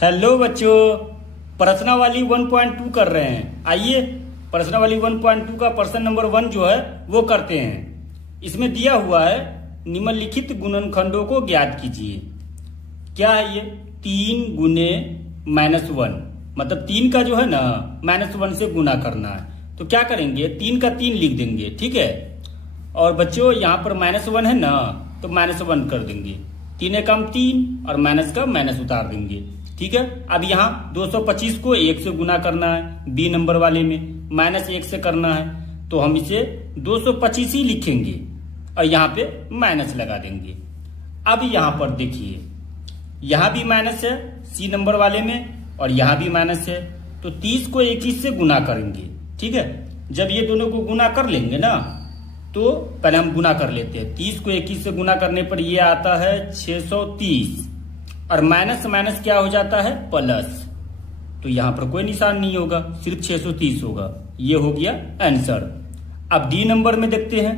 Hello बच्चों, प्रश्नावली 1.2 कर रहे हैं। आइए प्रश्नावली 1.2 का प्रश्न नंबर 1 जो है वो करते हैं। इसमें दिया हुआ है निम्नलिखित गुणनखंडों को ज्ञात कीजिए। क्या है ये? 3 गुने -1, मतलब 3 का जो है ना -1 से गुना करना है। तो क्या करेंगे, 3 का 3 लिख देंगे, ठीक है। और बच्चों यहाँ पर -1 है ना, तो -1 कर देंगे। 3 एकम 3 और माइनस का माइनस उतार देंगे, ठीक है। अब यहाँ 225 को 1 से गुना करना है, बी नंबर वाले में -1 से करना है, तो हम इसे 225 ही लिखेंगे और यहाँ पे माइनस लगा देंगे। अब यहाँ पर देखिए, यहाँ भी माइनस है सी नंबर वाले में और यहाँ भी माइनस है, तो 30 को 21 से गुना करेंगे, ठीक है। जब ये दोनों को गुना कर लेंगे ना, तो पहले हम गुना कर लेते हैं। 30 को 21 से गुना करने पर ये आता है 630 और माइनस माइनस क्या हो जाता है, प्लस। तो यहां पर कोई निशान नहीं होगा, सिर्फ 630 होगा। ये हो गया आंसर। अब डी नंबर में देखते हैं।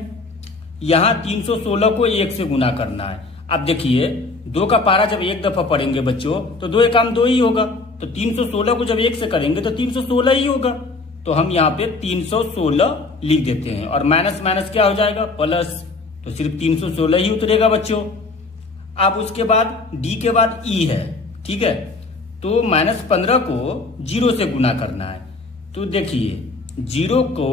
यहां 316 को 1 से गुना करना है। अब देखिए 2 का पारा जब एक दफा पढ़ेंगे बच्चों, तो 2 एकम 2 ही होगा। तो 316 को जब 1 से करेंगे तो 316 ही होगा। तो हम यहाँ पे 316 लिख देते हैं और माइनस माइनस क्या हो जाएगा, प्लस। तो सिर्फ 316 ही उतरेगा बच्चों। अब उसके बाद डी के बाद ई है, ठीक है। तो -15 को 0 से गुना करना है। तो देखिए 0 को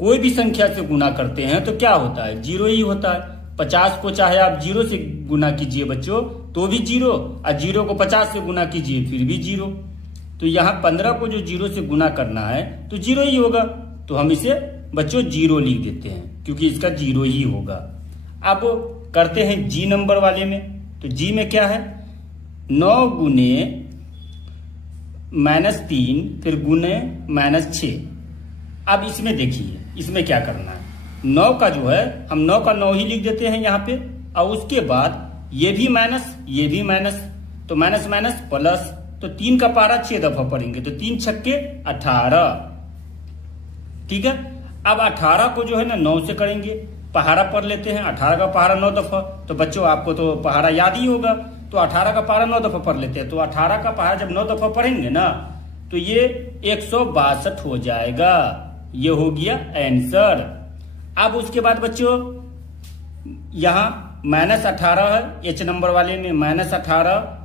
कोई भी संख्या से गुना करते हैं तो क्या होता है, 0 ही होता है। 50 को चाहे आप 0 से गुना कीजिए बच्चों तो भी 0, और 0 को 50 से गुना कीजिए फिर भी 0। तो यहाँ 15 को जो 0 से गुना करना है तो 0 ही होगा। तो हम इसे बच्चों 0 लिख देते हैं क्योंकि इसका 0 ही होगा। अब करते हैं जी नंबर वाले में। तो जी में क्या है, 9 गुने -3 फिर गुने -6। अब इसमें देखिए, इसमें क्या करना है, 9 का जो है हम 9 का 9 ही लिख देते हैं यहाँ पे। और उसके बाद ये भी माइनस, ये भी माइनस, तो माइनस माइनस प्लस। तो 3 का पारा 6 दफा पढ़ेंगे, तो 3 छक्के 18, ठीक है। अब 18 को जो है ना 9 से करेंगे, पहाड़ा पढ़ लेते हैं। 18 का पहाड़ा 9 दफा, तो बच्चों आपको तो पहाड़ा याद ही होगा। तो 18 का पहाड़ा 9 दफा पढ़ लेते हैं। तो 18 का पहाड़ा जब 9 दफा पढ़ेंगे ना, तो ये 162 हो जाएगा। ये हो गया आंसर। अब उसके बाद बच्चों यहाँ -18 है एच नंबर वाले में, -18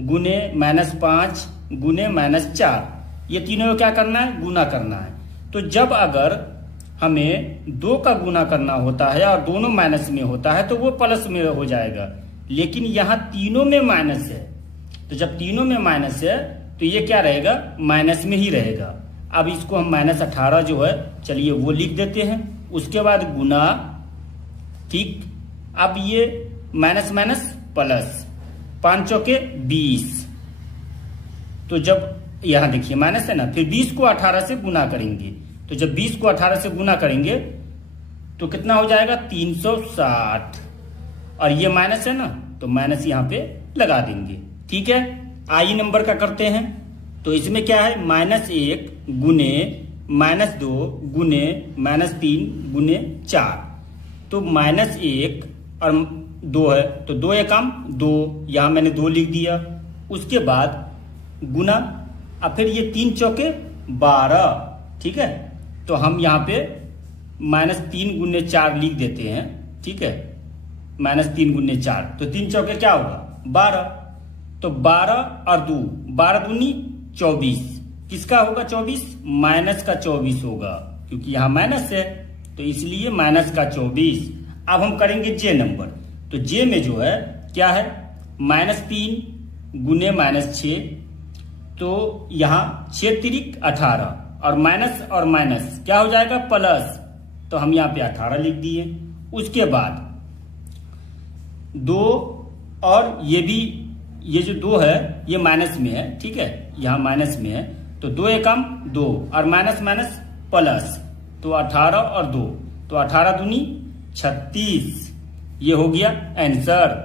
गुने -5 गुने -4। ये तीनों को क्या करना है, गुना करना है। तो जब अगर हमें 2 का गुना करना होता है और दोनों माइनस में होता है तो वो प्लस में हो जाएगा, लेकिन यहाँ तीनों में माइनस है। तो जब तीनों में माइनस है तो ये क्या रहेगा, माइनस में ही रहेगा। अब इसको हम -18 जो है, चलिए वो लिख देते हैं। उसके बाद गुना, ठीक। अब ये माइनस माइनस प्लस, 5 चौके 20। तो जब यहां देखिए माइनस है ना, फिर 20 को 18 से गुना करेंगे। तो जब 20 को 18 से गुना करेंगे तो कितना हो जाएगा, 360। और ये माइनस है ना, तो माइनस यहां पे लगा देंगे, ठीक है। आई नंबर का करते हैं। तो इसमें क्या है, -1 गुने -2 गुने -3 गुने 4। तो -1 और 2 है, तो 2 एकम 2, यहां मैंने 2 लिख दिया। उसके बाद गुना, अब फिर ये 3 चौके 12, ठीक है। तो हम यहाँ पे -3 गुने 4 लिख देते हैं, ठीक है। -3 गुने 4, तो 3 चौके क्या होगा, 12। तो 12 और 2, 12 दूनी 24। किसका होगा 24, माइनस का 24 होगा, क्योंकि यहाँ माइनस है तो इसलिए माइनस का 24। अब हम करेंगे जे नंबर। तो जे में जो है क्या है, -3 गुने -6। तो यहाँ 6 तिरिक 18 और माइनस क्या हो जाएगा, प्लस। तो हम यहाँ पे 18 लिख दिए। उसके बाद 2 और ये भी, ये जो 2 है ये माइनस में है, ठीक है, यहाँ माइनस में है। तो 2 एकम 2 और माइनस माइनस प्लस, तो 18 और 2, तो 18 दूनी 36। ये हो गया आंसर।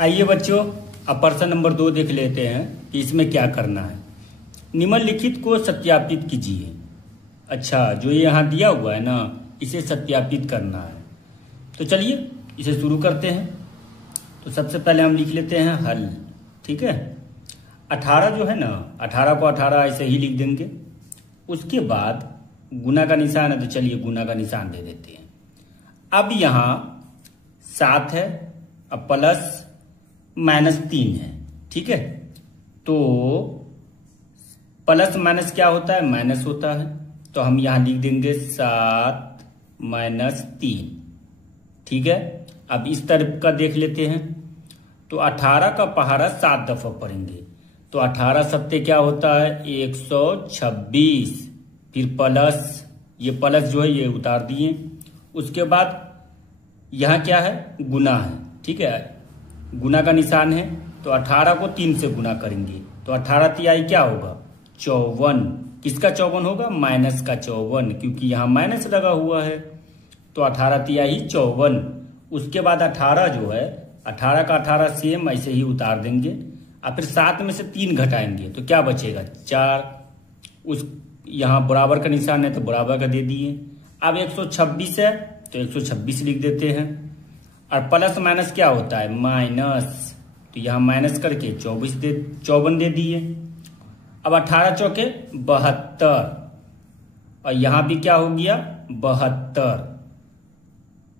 आइए बच्चों अब प्रश्न नंबर 2 देख लेते हैं कि इसमें क्या करना है। निम्नलिखित को सत्यापित कीजिए। अच्छा, जो ये यहाँ दिया हुआ है ना, इसे सत्यापित करना है। तो चलिए इसे शुरू करते हैं। तो सबसे पहले हम लिख लेते हैं हल, ठीक है। 18 जो है ना, 18 को 18 ऐसे ही लिख देंगे। उसके बाद गुना का निशान है तो चलिए गुना का निशान दे देते हैं। अब यहाँ 7 है, अब प्लस -3 है, ठीक है। तो प्लस माइनस क्या होता है, माइनस होता है, तो हम यहां लिख देंगे 7 - 3, ठीक है। अब इस तरफ का देख लेते हैं, तो 18 का पहाड़ा 7 दफा पढ़ेंगे, तो 18 सत्ते क्या होता है 126, फिर प्लस, ये प्लस जो है ये उतार दिए। उसके बाद यहाँ क्या है, गुना है, ठीक है, गुना का निशान है, तो 18 को 3 से गुना करेंगे, तो 18 तिहाई क्या होगा 54। किसका 54 होगा, माइनस का 54, क्योंकि यहाँ माइनस लगा हुआ है, तो 18 तिहाई 54। उसके बाद 18 जो है, 18 का 18 सेम ऐसे ही उतार देंगे, और फिर 7 में से 3 घटाएंगे तो क्या बचेगा 4। उस यहाँ बराबर का निशान है तो बराबर का दे दिए। अब 126 है तो 126 लिख देते हैं, और प्लस माइनस क्या होता है माइनस, तो यहाँ माइनस करके 54 दे दिए। अब 18 चौके 72, और यहाँ भी क्या हो गया 72,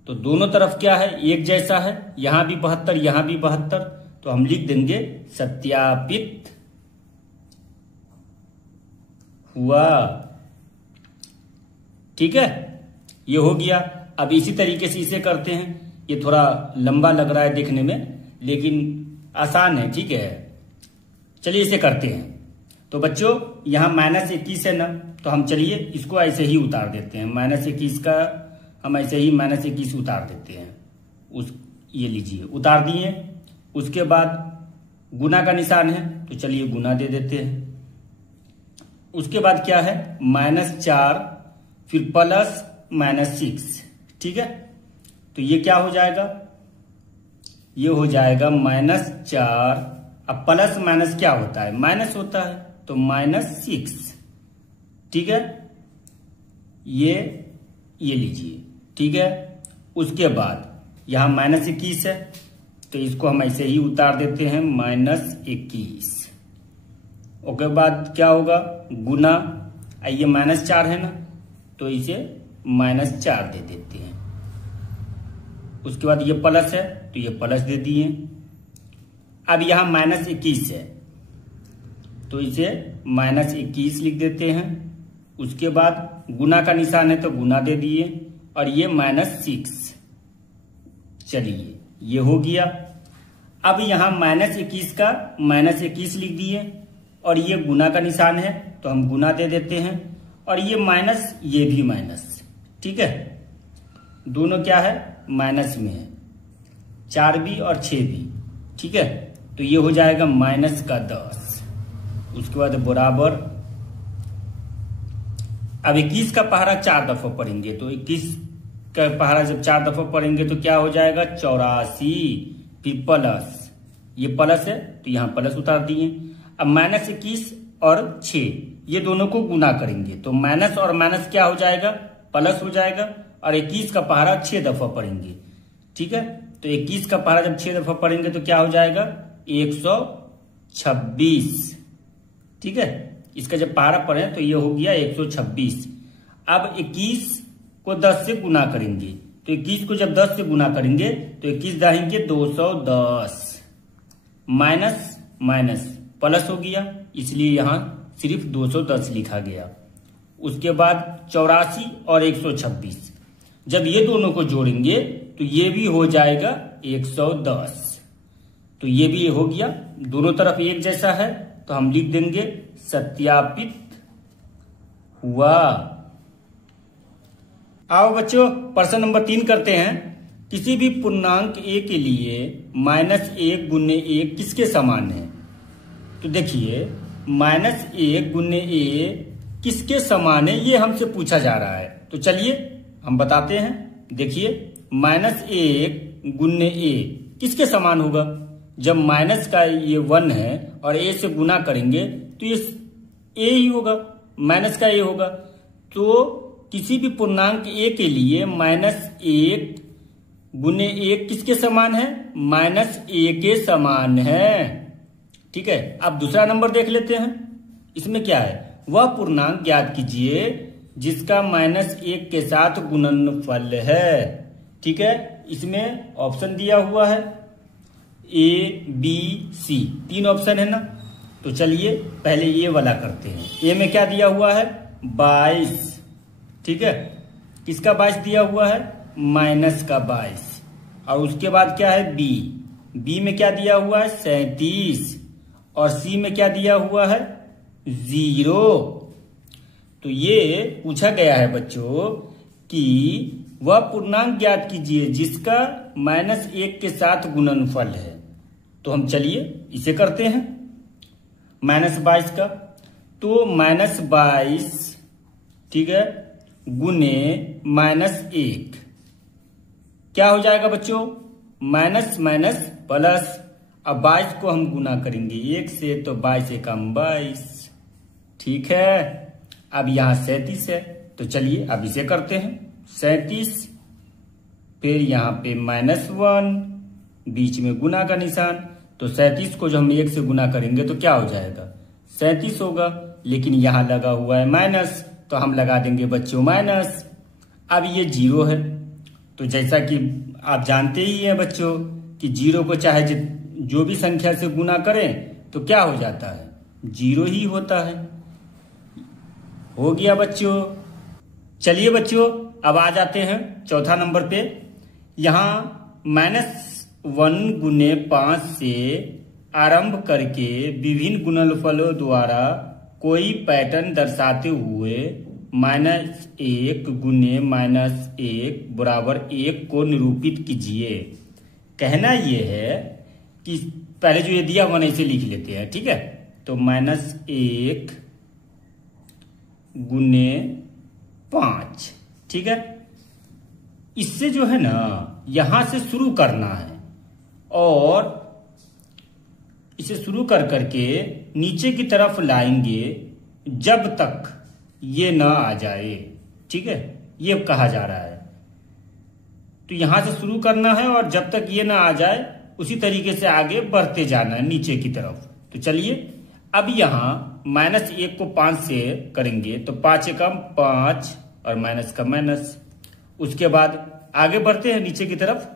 तो दोनों तरफ क्या है एक जैसा है, यहाँ भी 72 यहाँ भी 72, तो हम लिख देंगे सत्यापित हुआ, ठीक है, ये हो गया। अब इसी तरीके से इसे करते हैं, ये थोड़ा लंबा लग रहा है देखने में लेकिन आसान है, ठीक है। चलिए इसे करते हैं। तो बच्चों यहाँ -21 है ना, तो हम चलिए इसको ऐसे ही उतार देते हैं, -21 का हम ऐसे ही -21 उतार देते हैं। ये लीजिए उतार दिए। उसके बाद गुना का निशान है तो चलिए गुना दे देते हैं। उसके बाद क्या है -4, फिर प्लस -6, ठीक है। तो ये क्या हो जाएगा, ये हो जाएगा -4, अब प्लस माइनस क्या होता है माइनस होता है, तो -6, ठीक है, ये लीजिए, ठीक है। उसके बाद यहां -21 है तो इसको हम ऐसे ही उतार देते हैं -21। उसके बाद क्या होगा गुना, ये -4 है ना, तो इसे -4 दे देते हैं। उसके बाद ये प्लस है तो ये प्लस दे दिए। अब यहां -21 है तो इसे -21 लिख देते हैं। उसके बाद गुना का निशान है तो गुना दे दिए, और ये -6, चलिए ये हो गया। अब यहां -21 का -21 लिख दिए, और ये गुना का निशान है तो हम गुना दे देते हैं, और ये माइनस ये भी माइनस, ठीक है, दोनों क्या है माइनस में है, 4 भी और 6 भी, ठीक है। तो ये हो जाएगा -10। उसके बाद बराबर, अब 21 का पहाड़ा 4 दफा पढ़ेंगे, तो 21 का पहाड़ा जब 4 दफा पढ़ेंगे तो क्या हो जाएगा 84, फिर प्लस, ये प्लस है तो यहां प्लस उतार दिए। अब -21 और 6 ये दोनों को गुना करेंगे तो माइनस और माइनस क्या हो जाएगा प्लस हो जाएगा, और 21 का पहाड़ा 6 दफा पढ़ेंगे, ठीक है। तो 21 का पहाड़ा जब 6 दफा पढ़ेंगे तो क्या हो जाएगा 126, ठीक है। इसका जब पहाड़ा पढ़े तो ये हो गया 126। अब 21 को 10 से गुना करेंगे, तो 21 को जब 10 से गुना करेंगे तो 21 दाहेंगे 210, माइनस माइनस प्लस हो गया, इसलिए यहां सिर्फ 210 लिखा गया। उसके बाद 84 और 126, जब ये दोनों को जोड़ेंगे तो ये भी हो जाएगा 110, तो ये भी हो गया, दोनों तरफ एक जैसा है तो हम लिख देंगे सत्यापित हुआ। आओ बच्चों प्रश्न नंबर 3 करते हैं। किसी भी पूर्णांक a के लिए -1 गुने a किसके समान है। तो देखिए -1 गुने a किसके समान है ये हमसे पूछा जा रहा है, तो चलिए हम बताते हैं। देखिए -1 गुने a किसके समान होगा, जब माइनस का ये 1 है और a से गुना करेंगे तो ये a ही होगा, माइनस का a होगा। तो किसी भी पूर्णांक a के लिए -1 गुने 1 किसके समान है, -a के समान है। ठीक है, अब दूसरा नंबर देख लेते हैं। इसमें क्या है, वह पूर्णांक ज्ञात कीजिए जिसका -1 के साथ गुणनफल है। ठीक है, इसमें ऑप्शन दिया हुआ है ए, बी, सी, 3 ऑप्शन है ना। तो चलिए पहले ए वाला करते हैं। ए में क्या दिया हुआ है, 22। ठीक है, किसका 22 दिया हुआ है, माइनस का 22। और उसके बाद क्या है, बी में क्या दिया हुआ है, 37। और सी में क्या दिया हुआ है, 0। तो ये पूछा गया है बच्चों कि वह पूर्णांक ज्ञात कीजिए जिसका -1 के साथ गुणनफल है। तो हम चलिए इसे करते हैं, -22 का। तो -22, ठीक है, गुने -1 क्या हो जाएगा बच्चों, माइनस माइनस प्लस। अब 22 को हम गुना करेंगे 1 से, तो 22 एकम 22। ठीक है, अब यहां 37 है, तो चलिए अब इसे करते हैं, 37। फिर यहां पे -1, बीच में गुना का निशान। तो 37 को जो हम 1 से गुना करेंगे तो क्या हो जाएगा, 37 होगा। लेकिन यहां लगा हुआ है माइनस, तो हम लगा देंगे बच्चों माइनस। अब ये 0 है, तो जैसा कि आप जानते ही हैं बच्चों कि 0 को चाहे जो भी संख्या से गुना करें तो क्या हो जाता है, 0 ही होता है। हो गया बच्चों। चलिए बच्चों अब आ जाते हैं चौथा नंबर पे। यहां -1 गुने 5 से आरंभ करके विभिन्न गुणनफलों द्वारा कोई पैटर्न दर्शाते हुए -1 गुने -1 बराबर 1 को निरूपित कीजिए। कहना यह है कि पहले जो ये दिया हुआ इसे लिख लेते हैं। ठीक है, तो -1 गुने 5। ठीक है, इससे जो है ना यहां से शुरू करना है और इसे शुरू कर करके नीचे की तरफ लाएंगे जब तक ये ना आ जाए। ठीक है, ये कहा जा रहा है। तो यहां से शुरू करना है और जब तक ये ना आ जाए उसी तरीके से आगे बढ़ते जाना है नीचे की तरफ। तो चलिए अब यहां -1 को 5 से करेंगे तो 5 एकम 5 और माइनस का माइनस। उसके बाद आगे बढ़ते हैं नीचे की तरफ।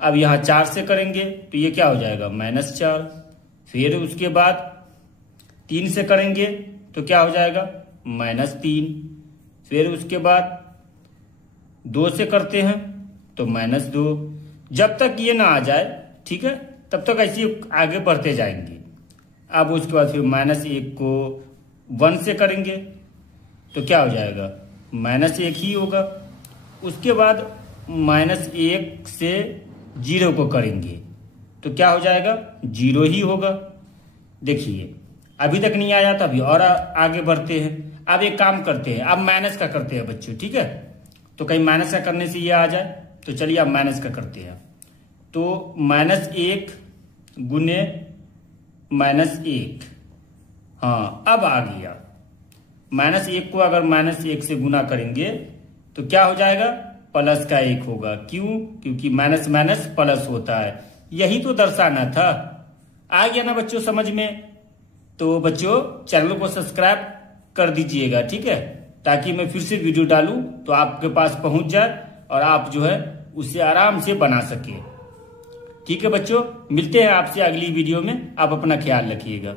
अब यहां 4 से करेंगे तो ये क्या हो जाएगा, -4। फिर उसके बाद 3 से करेंगे तो क्या हो जाएगा, -3। फिर उसके बाद 2 से करते हैं तो -2। जब तक ये ना आ जाए, ठीक है, तब तक ऐसे आगे बढ़ते जाएंगे। अब उसके बाद फिर -1 को 1 से करेंगे तो क्या हो जाएगा, -1 ही होगा। उसके बाद -1 से 0 को करेंगे तो क्या हो जाएगा, 0 ही होगा। देखिए अभी तक नहीं आया तो अभी और आगे बढ़ते हैं। अब एक काम करते हैं, अब माइनस का करते हैं बच्चों। ठीक है, तो कहीं माइनस का करने से ये आ जाए, तो चलिए अब माइनस का करते हैं। तो -1 गुने -1, हाँ अब आ गया। -1 को अगर -1 से गुना करेंगे तो क्या हो जाएगा, प्लस का 1 होगा। क्यों, क्योंकि माइनस माइनस प्लस होता है। यही तो दर्शाना था। आ गया ना बच्चों समझ में। तो बच्चों चैनल को सब्सक्राइब कर दीजिएगा, ठीक है, ताकि मैं फिर से वीडियो डालूं तो आपके पास पहुंच जाए और आप जो है उसे आराम से बना सके। ठीक है बच्चों, मिलते हैं आपसे अगली वीडियो में। आप अपना ख्याल रखिएगा।